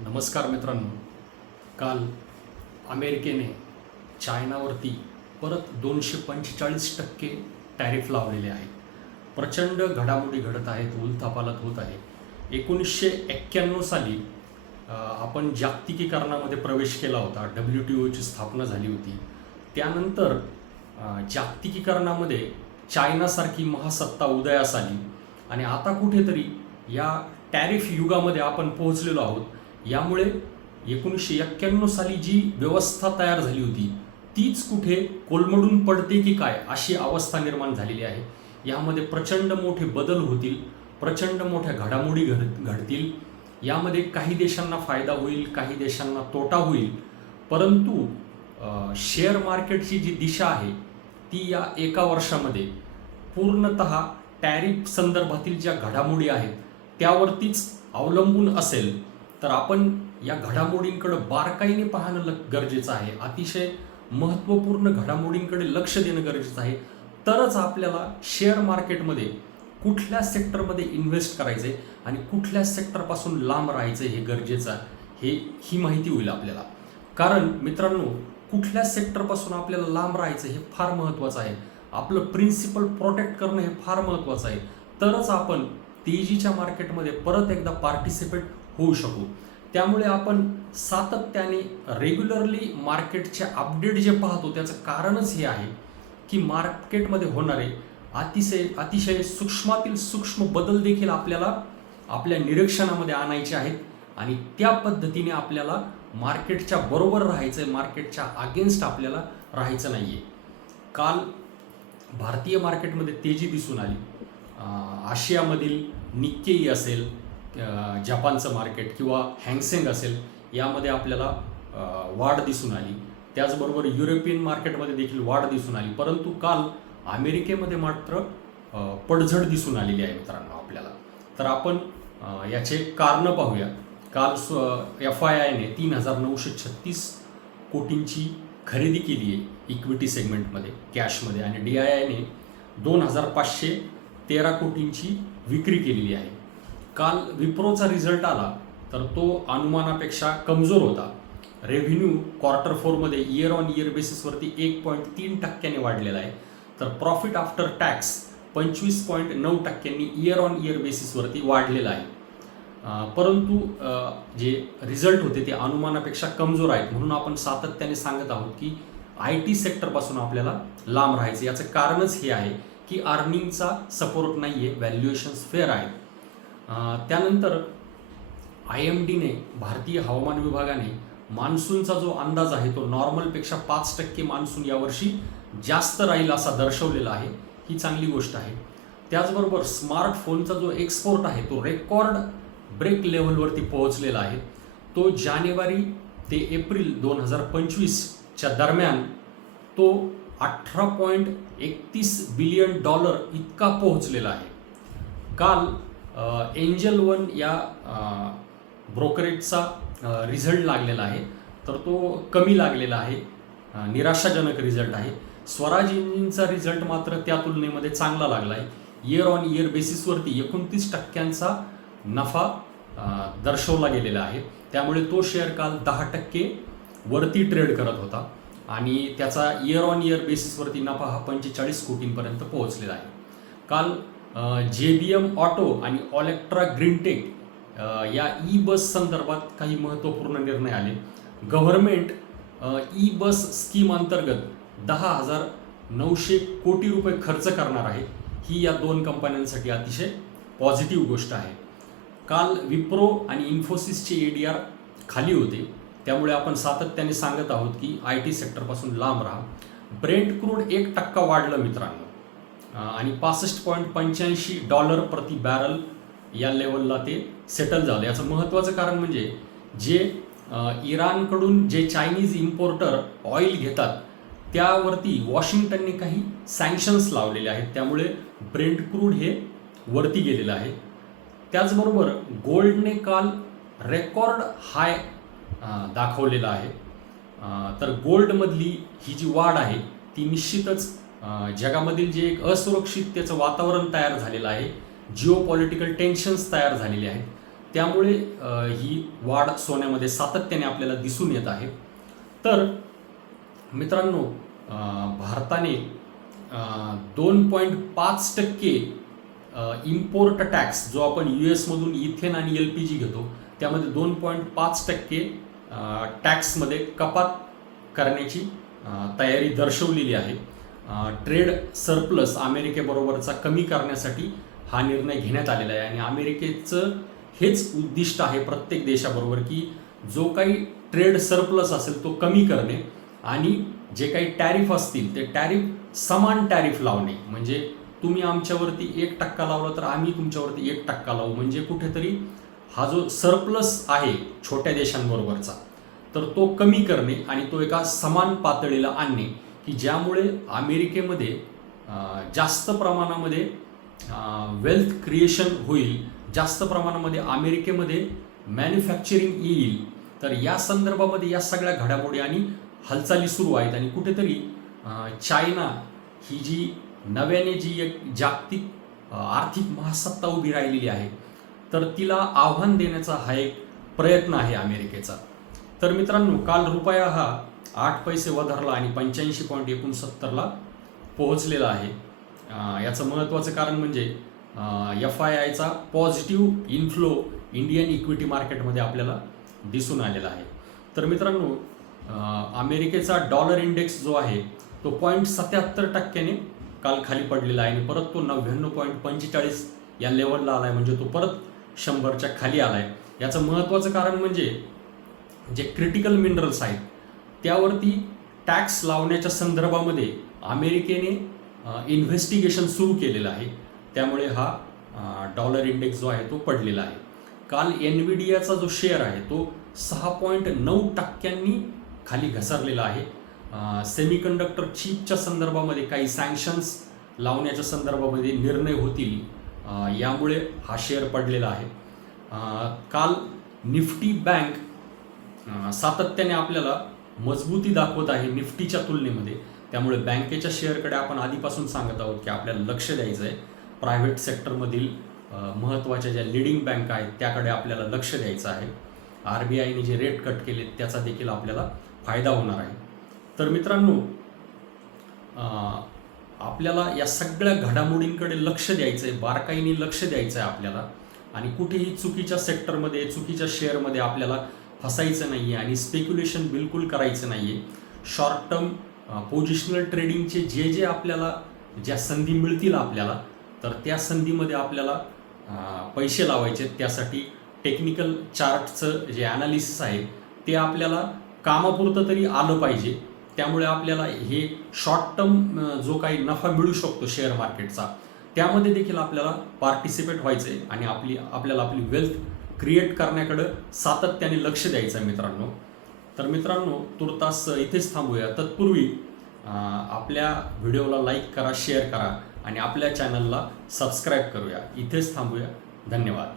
नमस्कार मित्रांनो. काल अमेरिकेने चायनावरती परत 245% टॅरिफ लावलेले आहे. प्रचंड घडामोडी घडत आहेत, उलथापालथ होत आहे. 1991 साली आपण जागतिकीकरणामध्ये प्रवेश केला होता. WTOची स्थापना झाली होती. त्यानंतर जागतिकीकरणामध्ये चायनासारखी महासत्ता उदयास आली आणि आता कुठेतरी या टॅरिफ युगामध्ये आपण पोहोचलेलो आहोत. यामुळे 1991 साली जी व्यवस्था तयार झाली होती तीच कुठे कोलमडून पडते की काय अशी अवस्था निर्माण झालेली आहे. यामध्ये प्रचंड मोठे बदल होतील, प्रचंड मोठ्या घडामोडी घडतील. यामध्ये काही देशांना फायदा होईल, काही देशांना तोटा होईल. परंतु शेअर मार्केटची जी दिशा आहे ती या एका वर्षामध्ये पूर्णतः टॅरिफ संदर्भातील ज्या घडामोडी आहेत त्यावरतीच अवलंबून असेल. तर आपण या घडामोडींकडे बारकाईने पाहणं गरजेचं आहे. अतिशय महत्त्वपूर्ण घडामोडींकडे लक्ष देणं गरजेचं आहे. तरच आपल्याला शेअर मार्केटमध्ये कुठल्या सेक्टरमध्ये इन्व्हेस्ट करायचे आणि कुठल्या सेक्टरपासून लांब राहायचं हे गरजेचं आहे, ही माहिती होईल आपल्याला. कारण मित्रांनो, कुठल्या सेक्टरपासून आपल्याला लांब राहायचं हे फार महत्त्वाचं आहे. आपलं प्रिन्सिपल प्रोटेक्ट करणं हे फार महत्त्वाचं आहे. तरच आपण तेजीच्या मार्केटमध्ये परत एकदा पार्टिसिपेट होऊ शकू. त्यामुळे आपण सातत्याने रेग्युलरली मार्केटचे अपडेट जे पाहतो त्याचं कारणच हे आहे की मार्केटमध्ये होणारे अतिशय सूक्ष्मातील सूक्ष्म बदल देखील आपल्याला आपल्या निरीक्षणामध्ये आणायचे आहेत आणि त्या पद्धतीने आपल्याला मार्केटच्या बरोबर राहायचं आहे, मार्केटच्या अगेन्स्ट आपल्याला राहायचं नाही आहे. काल भारतीय मार्केटमध्ये तेजी दिसून आली. आशियामधील निक्केई असेल, जपानचं मार्केट किंवा हँगसेंग असेल, यामध्ये आपल्याला वाढ दिसून आली. त्याचबरोबर युरोपियन मार्केटमध्ये देखील वाढ दिसून आली. परंतु काल अमेरिकेमध्ये मात्र पडझड दिसून आलेली आहे मित्रांनो आपल्याला. तर आपण याचे कारणं पाहूया. काल FIIने 3,936 कोटींची खरेदी केली आहे इक्विटी सेगमेंटमध्ये कॅशमध्ये आणि DIIने 2,513 कोटींची विक्री केलेली आहे. काल विप्रोचा रिझल्ट आला तर तो अनुमानापेक्षा कमजोर होता. रेव्हेन्यू क्वार्टर 4मध्ये इयर ऑन इयर बेसिसवरती 1.3% वाढलेला आहे. तर profit after tax 25.9% year on year बेसिसवरती वाढलेला आहे. परंतु जे रिझल्ट होते ते अनुमानापेक्षा कमजोर आहेत. म्हणून आपण सातत्याने सांगत आहोत की IT सेक्टरपासून आपल्याला लांब राहायचं. याचं कारणच हे आहे की अर्निंगचा सपोर्ट नाही आहे, व्हॅल्युएशन्स फेअर आहेत. त्यानंतर IMDने भारतीय हवामान विभागाने मान्सूनचा जो अंदाज आहे तो नॉर्मलपेक्षा 5% मान्सून यावर्षी जास्त राहील असा दर्शवलेला आहे. ही चांगली गोष्ट आहे. त्याचबरोबर स्मार्टफोनचा जो एक्सपोर्ट आहे तो रेकॉर्ड ब्रेक लेव्हलवरती पोहोचलेला आहे. तो जानेवारी ते एप्रिल 2025च्या दरम्यान तो $18.31 बिलियन इतका पोहोचलेला आहे. काल एंजल वन या ब्रोकरेजचा रिझल्ट लागलेला आहे तर तो कमी लागलेला आहे, निराशाजनक रिझल्ट आहे. स्वराज इंजिनचा रिझल्ट मात्र त्या तुलनेमध्ये चांगला लागला आहे. इयर ऑन इयर बेसिसवरती 29% नफा दर्शवला गेलेला आहे. त्यामुळे तो शेअर काल 10% वरती ट्रेड करत होता आणि त्याचा इयर ऑन इयर बेसिसवरती नफा हा 45 कोटींपर्यंत पोहोचलेला आहे. काल JBM ऑटो आणि ऑलेक्ट्रा ग्रीनटेक या बस संदर्भात काही महत्त्वपूर्ण निर्णय आले. गव्हर्नमेंट बस स्कीम अंतर्गत 10,900 कोटी रुपये खर्च करणार आहे. ही या दोन कंपन्यांसाठी अतिशय पॉझिटिव्ह गोष्ट आहे. काल विप्रो आणि इन्फोसिसचे ADR खाली होते. त्यामुळे आपण सातत्याने सांगत आहोत की IT सेक्टरपासून लांब राहा. ब्रेंट क्रूड 1% वाढलं मित्रांनो आणि $65.85 प्रति बॅरल या लेवलला ते सेटल झालं. याचं महत्त्वाचं कारण म्हणजे जे इराणकडून जे चायनीज इम्पोर्टर ऑइल घेतात त्यावरती वॉशिंग्टनने काही सँक्शन्स लावलेले आहेत. त्यामुळे ब्रेंट क्रूड हे वरती गेलेलं आहे. त्याचबरोबर गोल्डने काल रेकॉर्ड हाय दाखवलेला आहे. तर गोल्डमधली ही जी वाढ आहे ती निश्चितच जगामधील जे एक असुरक्षिततेचं वातावरण तयार झालेलं आहे, जिओ पॉलिटिकल टेन्शन्स तयार झालेले आहेत त्यामुळे ही वाढ सोन्यामध्ये सातत्याने आपल्याला दिसून येत आहे. तर मित्रांनो, भारताने 2.5% इम्पोर्ट टॅक्स जो आपण US मधून इथेन आणि LPG घेतो त्यामध्ये 2.5% टॅक्समध्ये कपात करण्याची तयारी दर्शवलेली आहे. ट्रेड सरप्लस अमेरिकेबरोबरचा कमी करण्यासाठी हा निर्णय घेण्यात आलेला आहे आणि अमेरिकेचं हेच उद्दिष्ट आहे प्रत्येक देशाबरोबर की जो काही ट्रेड सरप्लस असेल तो कमी करणे आणि जे काही टॅरिफ असतील ते टॅरिफ समान टॅरिफ लावणे. म्हणजे तुम्ही आमच्यावरती 1% लावला तर आम्ही तुमच्यावरती 1% लावू. म्हणजे कुठेतरी हा जो सरप्लस आहे छोट्या देशांबरोबरचा तर तो कमी करणे आणि तो एका समान पातळीला आणणे की ज्यामुळे अमेरिकेमध्ये जास्त प्रमाणामध्ये वेल्थ क्रिएशन होईल, जास्त प्रमाणामध्ये अमेरिकेमध्ये मॅन्युफॅक्चरिंग येईल. तर या संदर्भामध्ये या सगळ्या घडामोडी आणि हालचाली सुरू आहेत आणि कुठेतरी चायना ही जी नव्याने जी एक जागतिक आर्थिक महासत्ता उभी राहिलेली आहे तर तिला आव्हान देण्याचा हा एक प्रयत्न आहे अमेरिकेचा. तर मित्रांनो, काल रुपया हा 8 पैसे वधारला आणि 85.69ला पोहोचलेला आहे. याचं महत्त्वाचं कारण म्हणजे FIIचा पॉझिटिव्ह इन्फ्लो इंडियन इक्विटी मार्केटमध्ये आपल्याला दिसून आलेला आहे. तर मित्रांनो, अमेरिकेचा डॉलर इंडेक्स जो आहे तो 0.77% काल खाली पडलेला आहे आणि परत तो 99.45 या लेवलला आला आहे. म्हणजे तो परत 100च्या खाली आला आहे. याचं महत्त्वाचं कारण म्हणजे जे क्रिटिकल मिनरल्स आहेत त्यावरती टॅक्स लावण्याच्या संदर्भामध्ये अमेरिकेने इन्व्हेस्टिगेशन सुरू केलेलं आहे. त्यामुळे हा डॉलर इंडेक्स जो आहे तो पडलेला आहे. काल एनव्हिडियाचा जो शेअर आहे तो 6.9% खाली घसरलेला आहे. सेमीकंडक्टर चिपच्या संदर्भामध्ये काही सँक्शन्स लावण्याच्या संदर्भामध्ये निर्णय होतील यामुळे हा शेअर पडलेला आहे. काल निफ्टी बँक सातत्याने आपल्याला मजबूती दाखवत आहे निफ्टीच्या तुलनेमध्ये. त्यामुळे बँकेच्या शेअरकडे आपण आधीपासून सांगत आहोत की आपल्याला लक्ष द्यायचं आहे. प्रायव्हेट सेक्टरमधील महत्त्वाच्या ज्या लिडिंग बँक आहेत त्याकडे आपल्याला लक्ष द्यायचं आहे. RBIने जे रेट कट केले त्याचा देखील आपल्याला फायदा होणार आहे. तर मित्रांनो, आपल्याला या सगळ्या घडामोडींकडे लक्ष द्यायचं आहे, बारकाईने लक्ष द्यायचं आहे आपल्याला आणि कुठेही चुकीच्या सेक्टरमध्ये चुकीच्या शेअरमध्ये आपल्याला फसायचं नाही आहे आणि स्पेक्युलेशन बिलकुल करायचं नाही आहे. शॉर्ट टर्म पोझिशनल ट्रेडिंगचे जे आपल्याला ज्या संधी मिळतील आपल्याला तर त्या संधीमध्ये आपल्याला पैसे लावायचे. त्यासाठी टेक्निकल चार्टचं जे ॲनालिसिस आहे ते आपल्याला कामापुरतं तरी आलं पाहिजे. त्यामुळे आपल्याला हे शॉर्ट टर्म जो काही नफा मिळू शकतो शेअर मार्केटचा त्यामध्ये देखील आपल्याला पार्टिसिपेट व्हायचं आहे आणि आपल्याला आपली वेल्थ क्रिएट करण्याकडं सातत्याने लक्ष द्यायचं आहे मित्रांनो. तर मित्रांनो, तुर्तास इथेच थांबूया. तत्पूर्वी आपल्या व्हिडिओला लाईक करा, शेअर करा आणि आपल्या चॅनलला सबस्क्राईब करूया. इथेच थांबूया. धन्यवाद.